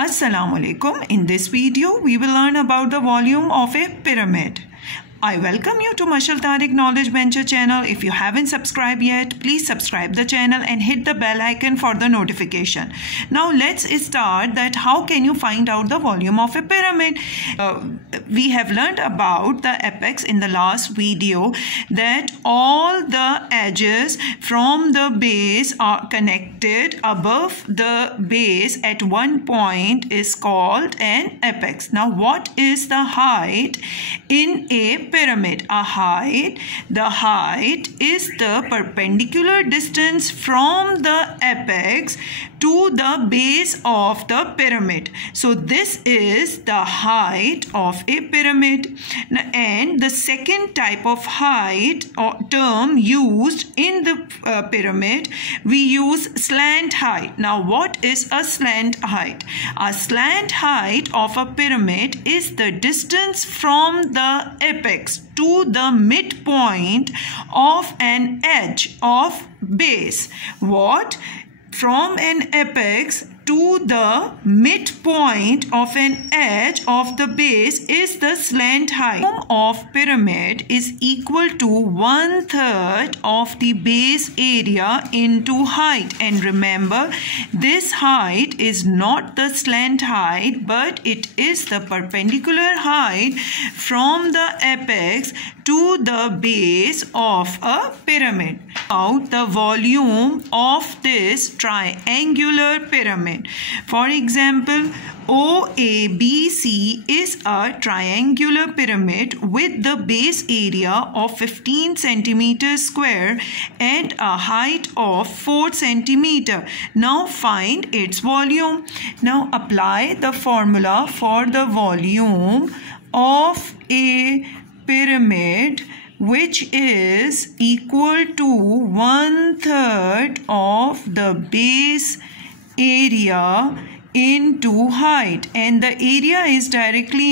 Assalamu alaikum. In this video, we will learn about the volume of a pyramid. I welcome you to Mashal Tariq Knowledge Venture channel. If you haven't subscribed yet, please subscribe the channel and hit the bell icon for the notification. Now let's start that how can you find out the volume of a pyramid. We have learned about the apex in the last video, that all the edges from the base are connected above the base at one point is called an apex. Now what is the height in a pyramid? The height is the perpendicular distance from the apex to the base of the pyramid. So this is the height of a pyramid. And the second type of height or term used in the pyramid, we use slant height. Now what is a slant height? A slant height of a pyramid is the distance from the apex to the midpoint of an edge of base. What? From an apex to the midpoint of an edge of the base is the slant height. The volume of pyramid is equal to 1/3 of the base area into height. And remember, this height is not the slant height, but it is the perpendicular height from the apex to the base of a pyramid. Now the volume of this triangular pyramid. For example, OABC is a triangular pyramid with the base area of 15 centimeters square and a height of 4 centimeters. Now find its volume. Now apply the formula for the volume of a pyramid, which is equal to 1/3 of the base area into height, and the area is directly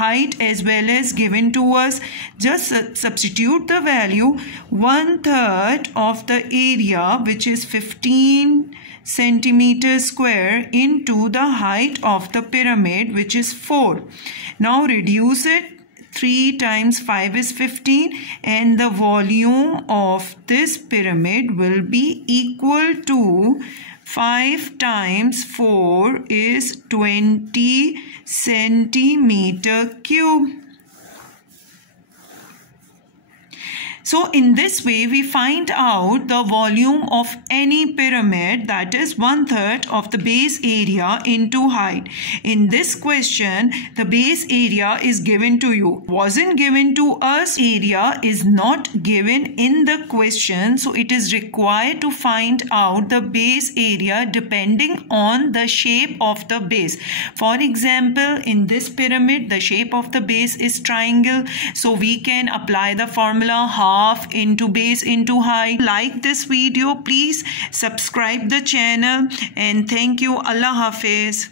height as well as given to us. Just substitute the value 1/3 of the area, which is 15 centimeters square, into the height of the pyramid, which is 4. Now reduce it. 3 times 5 is 15, and the volume of this pyramid will be equal to 5 times 4 is 20 centimeter cube. So in this way we find out the volume of any pyramid, that is 1/3 of the base area into height. In this question the base area is given to you, wasn't given to us. Area is not given in the question, so it is required to find out the base area depending on the shape of the base. For example, in this pyramid the shape of the base is triangle, so we can apply the formula half into base into height. Like this video, please subscribe the channel, and thank you. Allah Hafiz.